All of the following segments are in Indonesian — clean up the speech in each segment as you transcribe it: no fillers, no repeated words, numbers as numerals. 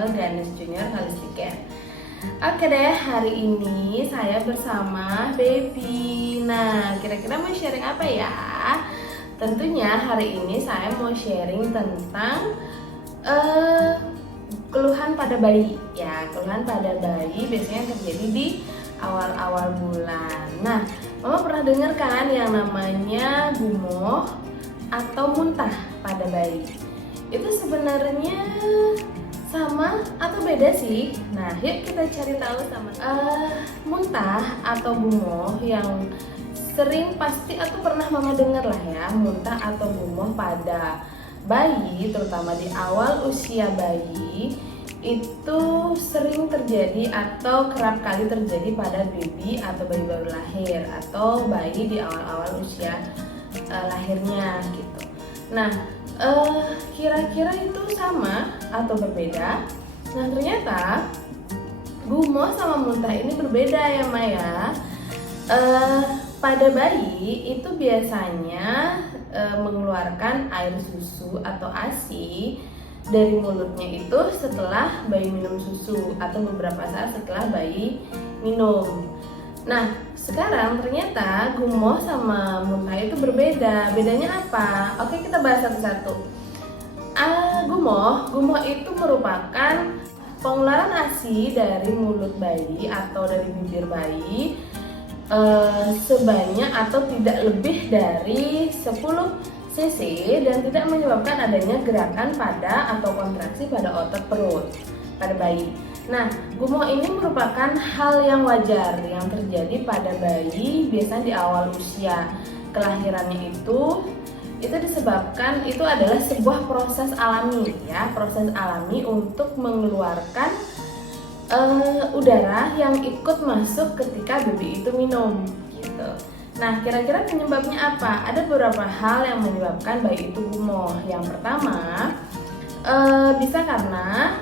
channel Ganes Junior Holistic. Oke deh, hari ini saya bersama Baby. Nah, kira-kira mau sharing apa ya? Tentunya hari ini saya mau sharing tentang keluhan pada bayi. Ya, keluhan pada bayi biasanya terjadi di awal-awal bulan. Nah, Mama pernah dengar kan yang namanya gumoh atau muntah pada bayi? Itu sebenarnya sama atau beda sih? Nah, yuk kita cari tahu sama. Muntah atau gumoh yang sering pasti atau pernah Mama dengar lah ya, muntah atau gumoh pada bayi, terutama di awal usia bayi, itu sering terjadi atau kerap kali terjadi pada baby atau bayi baru lahir atau bayi di awal-awal usia lahirnya gitu. Nah, kira-kira itu sama atau berbeda? Nah, ternyata gumoh sama muntah ini berbeda ya Maya. Pada bayi itu biasanya mengeluarkan air susu atau ASI dari mulutnya itu setelah bayi minum susu atau beberapa saat setelah bayi minum. Nah, sekarang ternyata gumoh sama muntah itu berbeda. Bedanya apa? Oke, kita bahas satu-satu. Gumoh itu merupakan pengeluaran ASI dari mulut bayi atau dari bibir bayi sebanyak atau tidak lebih dari 10 cc dan tidak menyebabkan adanya gerakan pada atau kontraksi pada otot perut pada bayi. Nah, gumoh ini merupakan hal yang wajar yang terjadi pada bayi biasanya di awal usia kelahirannya itu disebabkan itu adalah sebuah proses alami ya, proses alami untuk mengeluarkan udara yang ikut masuk ketika baby itu minum gitu. Nah, kira-kira penyebabnya apa? Ada beberapa hal yang menyebabkan bayi itu gumoh. Yang pertama, bisa karena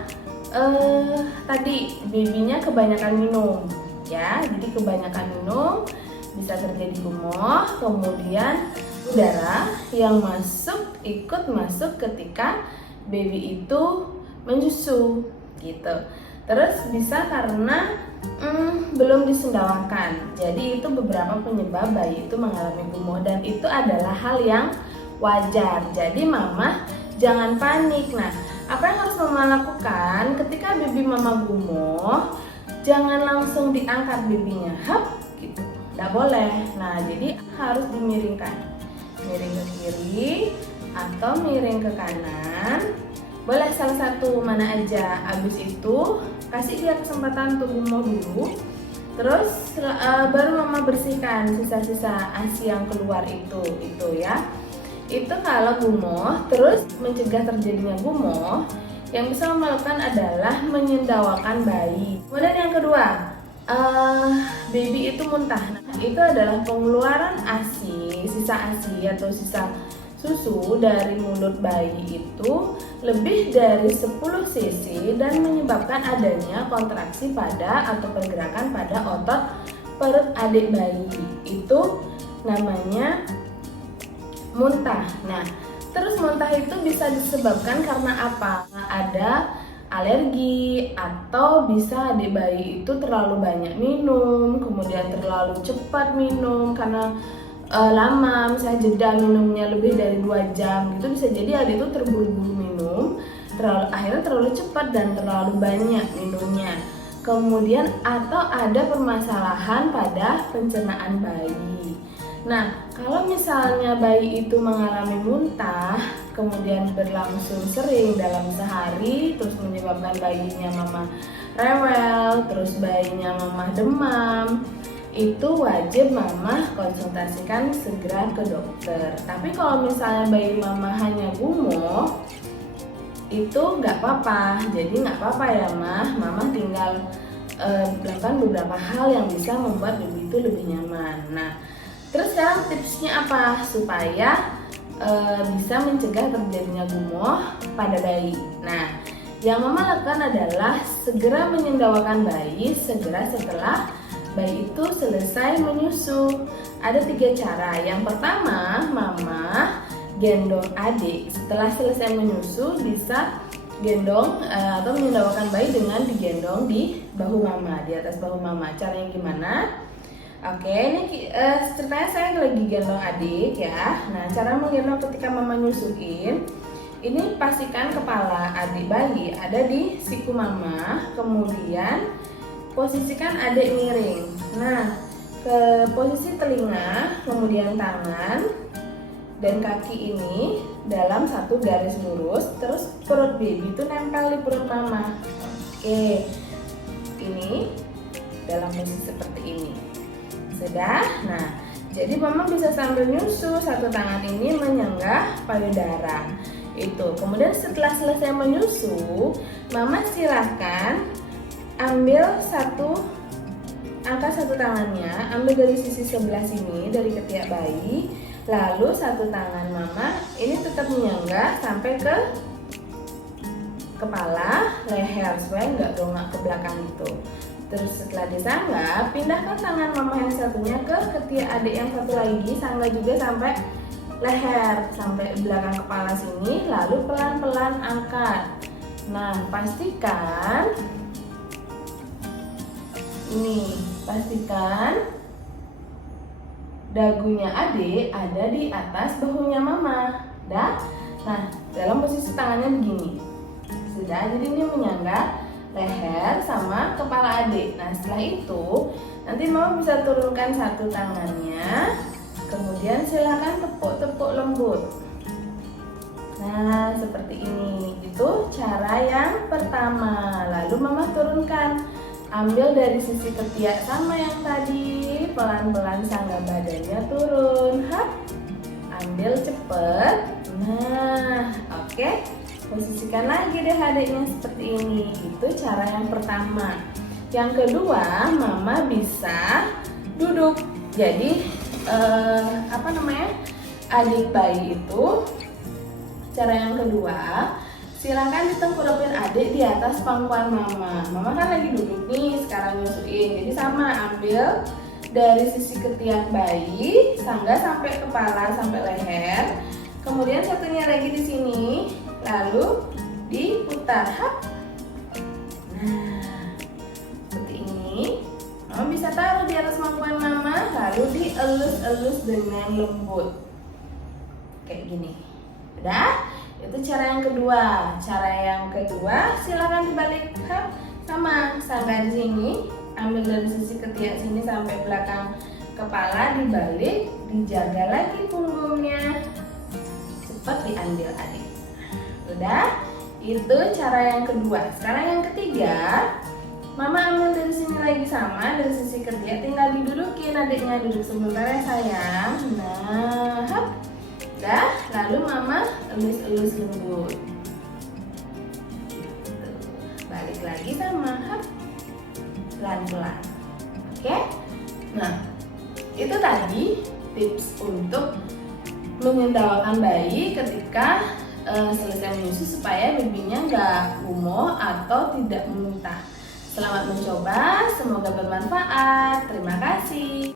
tadi babynya kebanyakan minum ya, jadi kebanyakan minum bisa terjadi gumoh. Kemudian udara yang ikut masuk ketika baby itu menyusu gitu. Terus bisa karena belum disendawakan. Jadi itu beberapa penyebab bayi itu mengalami gumoh dan itu adalah hal yang wajar. Jadi Mama jangan panik. Nah, apa yang harus Mama lakukan ketika baby Mama gumoh? Jangan langsung diangkat babynya, gitu. Nggak boleh. Nah, jadi harus dimiringkan. Miring ke kiri atau miring ke kanan. Boleh salah satu, mana aja. Habis itu kasih dia kesempatan untuk gumoh dulu. Terus baru Mama bersihkan sisa-sisa ASI yang keluar itu ya. Itu kalau gumoh. Terus mencegah terjadinya gumoh, yang bisa Mama lakukan adalah menyendawakan bayi. Kemudian yang kedua, baby itu muntah. Nah, itu adalah pengeluaran ASI, sisa ASI atau sisa susu dari mulut bayi itu lebih dari 10 cc dan menyebabkan adanya kontraksi pada atau pergerakan pada otot perut adik bayi. Itu namanya muntah. Nah, terus muntah itu bisa disebabkan karena apa? Ada alergi atau bisa adik bayi itu terlalu banyak minum, kemudian terlalu cepat minum karena lama, misalnya jeda minumnya lebih dari 2 jam gitu, bisa jadi adik itu terburu-buru minum, akhirnya terlalu cepat dan terlalu banyak minumnya. Kemudian atau ada permasalahan pada pencernaan bayi. Nah, kalau misalnya bayi itu mengalami muntah kemudian berlangsung sering dalam sehari, terus menyebabkan bayinya Mama rewel, terus bayinya Mama demam, itu wajib Mama konsultasikan segera ke dokter. Tapi kalau misalnya bayi Mama hanya gumoh, itu nggak apa-apa. Jadi nggak apa-apa ya Mama tinggal melakukan beberapa hal yang bisa membuat baby itu lebih nyaman. Nah, terus sekarang tipsnya apa supaya bisa mencegah terjadinya gumoh pada bayi? Nah, yang Mama lakukan adalah segera menyendawakan bayi segera setelah bayi itu selesai menyusu. Ada 3 cara. Yang pertama, Mama gendong adik setelah selesai menyusu, bisa gendong atau menyendawakan bayi dengan digendong di bahu mama, di atas bahu mama. Caranya gimana? Oke, ini ceritanya saya lagi gendong adik ya. Nah, cara menggendong ketika mama nyusuin, ini pastikan kepala adik bayi ada di siku mama, kemudian posisikan adik miring. Nah, ke posisi telinga, kemudian tangan dan kaki ini dalam satu garis lurus, terus perut baby itu nempel di perut mama. Oke, ini dalam posisi seperti ini. Sudah. Nah, jadi mama bisa sambil nyusu, satu tangan ini menyenggah payudara. Itu. Kemudian setelah selesai menyusu, mama silakan ambil angkat satu tangannya, ambil dari sisi sebelah sini dari ketiak bayi. Lalu satu tangan mama ini tetap menyenggah sampai ke kepala, leher supaya nggak dongak ke belakang gitu. Terus setelah disanggah, pindahkan tangan mama yang satunya ke ketiak adik yang satu lagi, sanggah juga sampai leher, sampai belakang kepala sini. Lalu pelan-pelan angkat. Nah, pastikan dagunya adik ada di atas bahunya mama. Dah? Nah, dalam posisi tangannya begini. Sudah, jadi ini menyanggah leher sama kepala adik. Nah, setelah itu nanti mama bisa turunkan satu tangannya, kemudian silakan tepuk-tepuk lembut. Nah, seperti ini. Itu cara yang pertama. Lalu mama turunkan, ambil dari sisi ketiak sama yang tadi, pelan-pelan sanggah badannya turun. Hap, ambil cepet. Nah, oke. Posisikan lagi deh adiknya seperti ini. Itu cara yang pertama. Yang kedua, mama bisa duduk. Jadi adik bayi itu, cara yang kedua, silakan ditengkurapin adik di atas pangkuan mama. Mama kan lagi duduk nih, sekarang nyusuin. Jadi sama, ambil dari sisi ketiak bayi, sanggah sampai kepala, sampai leher. Kemudian satunya lagi di sini, lalu diputar. Hap. Nah, seperti ini. Mama bisa taruh di atas pangkuan mama, lalu dielus-elus dengan lembut. Kayak gini. Udah? Itu cara yang kedua. Cara yang kedua, silakan dibalik. Hap. Sama, sanggah di sini, ambil dari sisi ketiak sini sampai belakang kepala, dibalik, dijaga lagi punggungnya. Cepat diambil adik. Udah? Itu cara yang kedua. Sekarang yang ketiga, mama ambil dari sini lagi sama, dari sisi ketiak, tinggal didudukin adiknya, duduk sebentar ya sayang. Nah, hap. Udah, lalu mama elus-elus lembut. Balik lagi sama, hap. Pelan-pelan. Oke? Nah, itu tadi tips untuk menyendawakan bayi ketika selesai menyusu supaya babynya nggak gumoh atau tidak muntah. Selamat mencoba, semoga bermanfaat. Terima kasih.